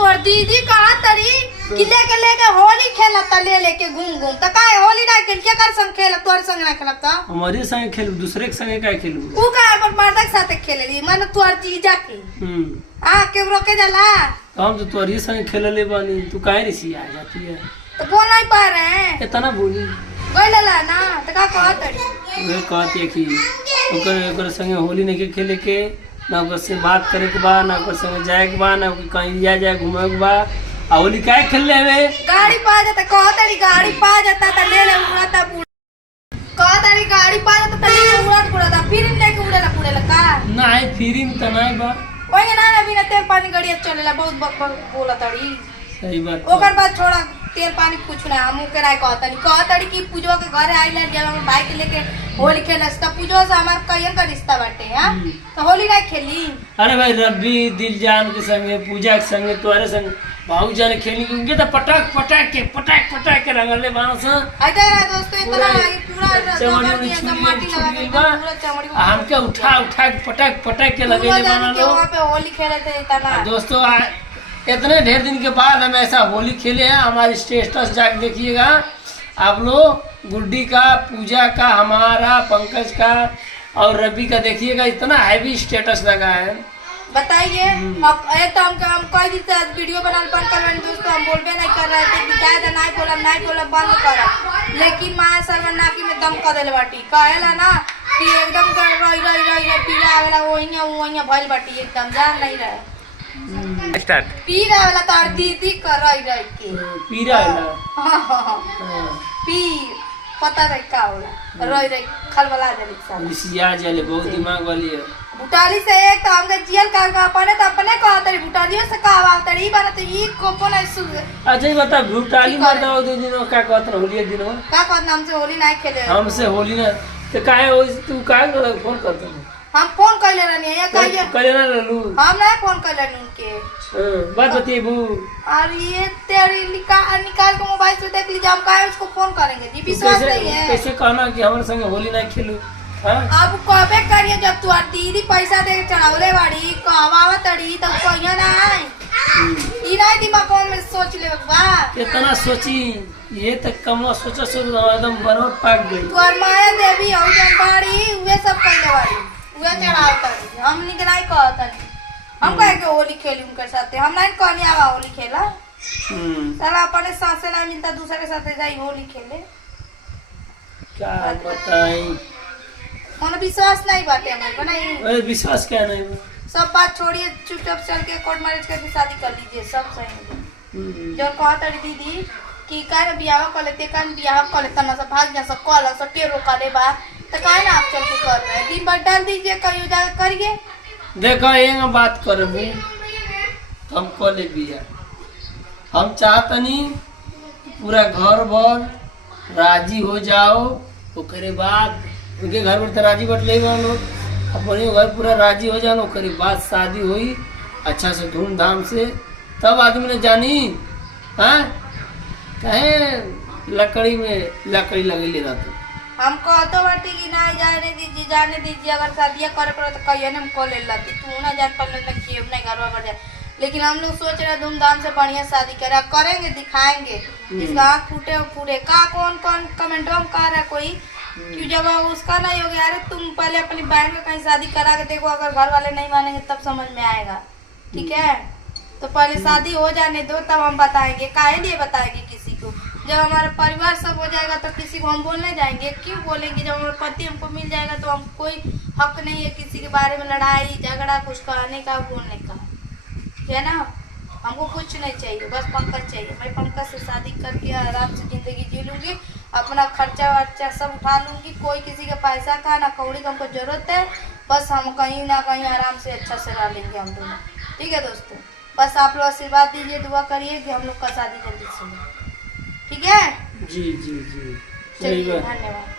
तोर दीदी कहा तरी कि लेके होली खेलता लेके घूम तो का होली ना खेल के कर संग खेल तोर संग ना खेलता हमारे संग खेलू दूसरे के संग का खेलू ऊ का अपन मर्द के साथ खेलेली मन तोर जीजा के आ के रोके जाला हम तो तोरी संग खेलले बानी तू काहे रे आ जाती है तो बोल नहीं पा रहे हैं इतना बोली गइलला ना तो का कहा तरी वे कहती है कि ओकर संगे होली नहीं खेले के ना ओकर से बात करे के बा ना ओकर संगे जाए के बा ना कहीं लिया जाए घूमे के बा आ होली काहे खेल ले हमें गाड़ी पा जाता कहा तरी गाड़ी पा जाता त ले उड़ाता कहा तरी गाड़ी पा जाता त ले उड़ाता फिर लेके उड़ेला का नहीं फिरी में तो नहीं बा ओए ना बिना तेल पानी गड़िया चलेला बहुत बक बोला तड़ी सही बात ओकर बाद छोड़ा तेल पानी कुछ ना हम के राय कहतड़ी कि पूजो के घरे आइला जब हम भाई के लेके होली खेलस त पूजो से हमार कहियन का रिश्ता बाटे हां तो होली ना खेली अरे भाई रब्बी दिलजान के संगे पूजा के संगे तोरे संग भाऊ जाने खेली उनके तो पटाक के रंगले बानस आजा दोस्तों इतना पूरा चमड़ी छूट गइल बा हम के उठा के पटाक के लगेले बाना लो वहां पे होली खेले थे इतना दोस्तों इतने ढेर दिन के बाद हम ऐसा होली खेले हैं हमारी स्टेटस जाके देखिएगा आप लोग गुड्डी का पूजा का हमारा पंकज का और रवि का देखिएगा इतना हैवी स्टेटस लगा है बताइए अब एक तो हम कोई दिन से वीडियो बनाने बंद कर रहे हैं दोस्तों हम बोलबे नहीं कर रहे थे शायद नहीं बोला बंद कर लेकिन माया सर्वनाकी में दम कर देले बाटी कहेला ना कि एकदम कर रही पीला वाला वही भइल बाटी एकदम जान नहीं रहे स्टार्ट पीरा वाला तो दीदी कर रही के पीरा वाला पीर पता नहीं का होला रही खलबला देली सब मिसिया जले बहुत दिमाग वाली है बुटाली से एक तो हमके जियल कर अपने कहतरी बुटालियो से कहवातरी ई बात ई कोपो नहीं सु अच्छा ये बता बुटाली मार दो दो दिन का कहत होली दिन का कहत हमसे होली नहीं खेले हमसे होली ना तो काहे हो तू काहे फोन करत हम फोन कैले रहनी है कहिए करे ना लू हम नहीं फोन कैले उनके बात बतेबू और ये तेरी निकाल के मोबाइल से देख लीजिए हम काहे उसको फोन करेंगे जी विश्वास नहीं है कैसे कहना कि हमारे संग होली नहीं खेलू अब कबे करिए जब तू दीदी पैसा दे चढ़ावले बाड़ी कहवावा तड़ी तब कहिया ना ई नहीं दिमाग में सोच ले बा कितना सोची ये तक कम सोचा एकदम बर्बाद पाक गई तोर माया देवी हो जन बाड़ी वे सब कइले बाड़ी वे चढ़ाव तड़ी हम निक नहीं कहतनी हम कहे के होली खेली उनके साथे हम नहीं कहनी आवा होली खेला साला अपने साथ से ना मिलता दूसरे के साथे जाई होली खेले क्या बताई मन विश्वास नहीं बाटे हमारे को नहीं विश्वास क्या नहीं सब बात छोड़िए चुपचाप चल के कोर्ट मैरिज करके शादी कर लीजिए सब सही है जो कहता दीदी कि काहे बियाह कर लेते काहे बियाह कर लेता ना सब भाग जा सब कॉल सब के रोका ले बा तो काहे ना आप चल के कर रहे हैं दिन भर डाल दीजिए कहियो जाकर करिए देखो एक बात करबू हम कॉले बिया हम चाहतनी पूरा घर भर राजी हो जाओ ओकरे बाद उनके घर में तो राजी बट ले लोग अपने घर पूरा राजी हो जाओ ओकरे बाद शादी हुई अच्छा से धूमधाम से तब आदमी ने जानी हाँ कहे लकड़ी में लकड़ी लगेली रहती हम कहतो बाटी कि ना जाने दीजिए अगर शादी करे पड़े तो कहिए ना हम कॉल ले लाती तू ना जान पाले तक खेब नहीं घर पर जाए लेकिन हम लोग सोच रहे धूमधाम से बढ़िया शादी करेंगे दिखाएंगे इसका आँख फूटे का कौन कमेंट में कह रहा है कोई कि जब उसका नहीं हो गया अरे तुम पहले अपनी बहन का कहीं शादी करा के देखो अगर घर वाले नहीं मानेंगे तब समझ में आएगा ठीक है तो पहले शादी हो जाने दो तब हम बताएंगे काहे लिए बताएंगे किसी को जब हमारा परिवार सब हो जाएगा तो किसी को हम बोलने जाएंगे क्यों बोलेंगे जब हमारा पति हमको मिल जाएगा तो हम कोई हक नहीं है किसी के बारे में लड़ाई झगड़ा कुछ कहने का बोलने का है ना हमको कुछ नहीं चाहिए बस पंकज चाहिए मैं पंकज से शादी करके आराम से जिंदगी जी लूँगी अपना खर्चा वर्चा सब उठा लूँगी कोई किसी के पैसा का ना कौड़ी का हमको जरूरत है बस हम कहीं ना कहीं आराम से अच्छा से रह लेंगे हम दोनों ठीक है दोस्तों बस आप लोग आशीर्वाद दीजिए दुआ करिए कि हम लोग का शादी जल्दी से ठीक है जी चलिए धन्यवाद।